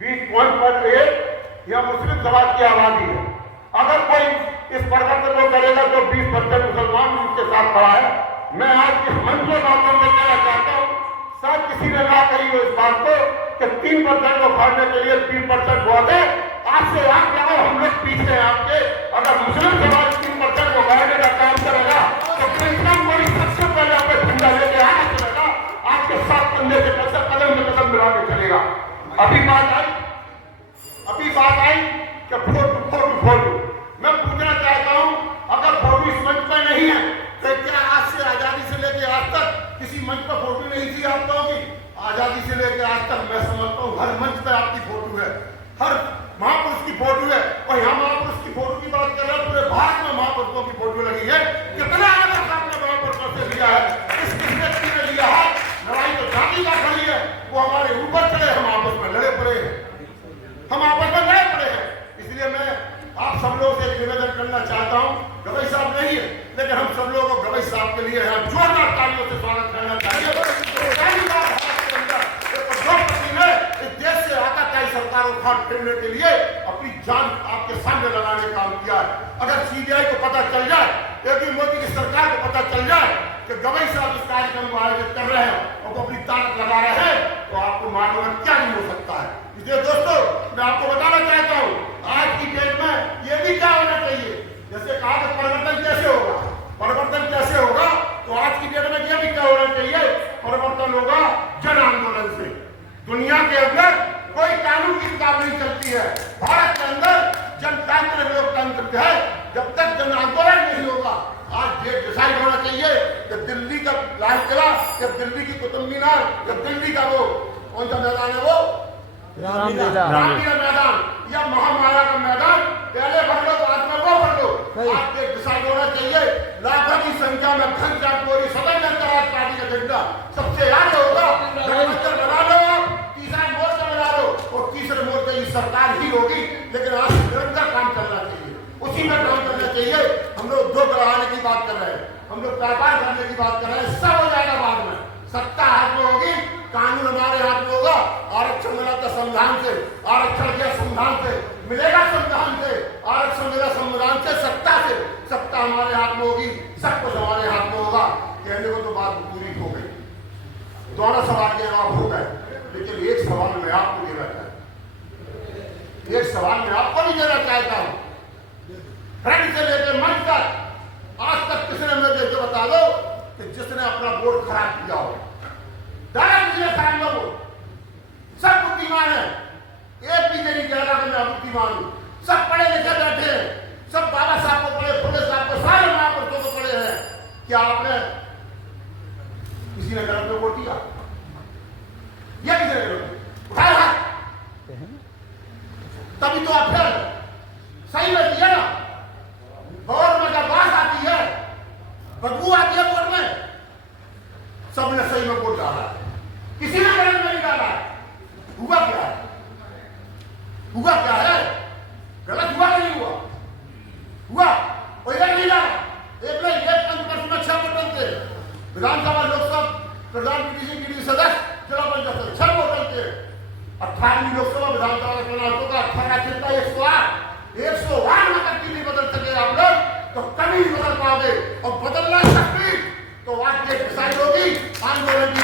20.8 यह मुस्लिम समाज की आबादी है। अगर कोई इस परिवर्तन को करेगा तो 20% मुसलमान उसके साथ खड़ा है। मैं आज इस मंच के माध्यम से कहना चाहता हूँ, शायद किसी ने ना कही हो इस बात को कि 3% को फाड़ने के लिए 20% बहुत है। आज से आप जाओ, हम लोग पीछे हैं आपके। अगर मुस्लिम समाज 3% को बढ़ाने का काम करेगा तो कृष्णा मोदी सबसे पहले अपने झंडा लेके आना चलेगा, आपके साथ कंधे से कदम में कदम मिला के चलेगा। अभी बात आई कि फोटो मैं पूछना चाहता हूं, अगर फोटो इस मंच पर नहीं है तो क्या आज से आजादी से लेकर आज तक किसी मंच पर फोटो नहीं थी आप लोगों की? आजादी से लेकर आज तक मैं समझता हूं हर मंच पर आपकी फोटो है, हर महापुरुष की फोटो है। और यहाँ महापुरुष की फोटो की बात कर रहे हैं, पूरे भारत में महापुरुषों की फोटो लगी है। कितना आदर्श आपने महापुरुषों से लिया है, किस व्यक्ति ने लिया है? लड़ाई तो जाति का खड़ी है, वो हमारे ऊपर चढ़े, हम आपस में लड़े पड़े हैं, इसलिए मैं आप सब लोगों से निवेदन करना चाहता हूं, गवई साहब नहीं है लेकिन हम सब लोगों को गवई साहब के लिए यहाँ जोरदार तालियों से स्वागत करना चाहिए। द्रौपदी ने इस देश से आताताई सरकार को फाड़ फेरने के लिए अपनी जान आपके सामने लगाने का काम किया है। अगर सीबीआई को पता चल जाए, योगी मोदी की सरकार को पता चल जाए कि गवई साहब इस कार्यक्रम को आयोजित कर रहे हैं और अपनी ताकत लगा रहे हैं, तो आपको मालूम क्या नहीं हो सकता है। इसलिए दोस्तों मैं आपको बताना चाहता हूं, आज की डेट में ये भी क्या होना चाहिए, जैसे कहा कि परिवर्तन कैसे होगा, तो आज की डेट में ये भी क्या होना चाहिए, परिवर्तन होगा जन आंदोलन से। दुनिया के अंदर कोई कानून की किताब नहीं चलती है, भारत के अंदर जनतंत्र लोकतंत्र है। जब तक जन आंदोलन नहीं होगा, आज ये डिसाइड होना चाहिए कि दिल्ली का लाल किला या दिल्ली की कुतुब मीनार या दिल्ली का वो कौन सा मैदान है, वो रामलीला मैदान या महामाया का मैदान, पहले भर लो बाद में वो भर लो। आज ये डिसाइड होना चाहिए। लाखों की संख्या में घनश्यामपुरी सदन जनता पार्टी का झंडा सबसे आगे होगा। गठबंधन बना लो, आप तीसरा मोर्चा बना लो और तीसरे मोर्चे की सरकार ही होगी। लेकिन आज निरंतर काम करना चाहिए, उसी में काम करना चाहिए। हम लोग दो बढ़ाने की बात कर रहे हैं, हम लोग व्यापार करने की बात कर रहे हैं, सब हो जाएगा बाद में। सत्ता हाथ में होगी, कानून हमारे हाथ में होगा। आरक्षण मिला तो संविधान से, आरक्षण किया संविधान से, मिलेगा संविधान से, आरक्षण मिला संविधान से, सत्ता से। सत्ता हमारे हाथ में होगी, सब कुछ हमारे हाथ में होगा। कहने को तो बात पूरी हो गई, दोनों सवाल के जवाब हो गए, लेकिन एक सवाल मैं आपको देना चाहता हूं, फ्रेंड से लेकर मंच तक आज तक किसने मुझे जो बता दो कि जिसने अपना वोट खराब किया हो, सब बुद्धिमान है, एक भी नहीं कह रहा कि मैं बुद्धिमान हूं। सब पढ़े लिखे बैठे हैं, सब बाबा साहब को पढ़े, फुले साहब को, सारे महापुरुषों को पढ़े हैं। क्या आपने किसी ने गलत में वोट दिया? या किसी ने गलत उठाया हाथ? तभी तो आप फिर सही में दिया ना। वोट में जब बात आती है, बदबू आती है वोट में, सबने सही में वोट डाला है, किसी ने गलत में नहीं डाला है। हुआ क्या है? गलत हुआ कि नहीं हुआ? कोई नहीं डाला। एक नहीं, एक पंच में 6 वोट बनते, विधानसभा लोकसभा प्रधान सदस्य जिला पंचायत 6 वोट बनते, 18वीं लोकसभा विधानसभा का चुनाव होगा, 18 चिंता 108 में तक नहीं बदल सके आप लोग, तो कभी नहीं बदल पाओगे। और बदलना सकती तो आज ये डिसाइड होगी आंदोलन की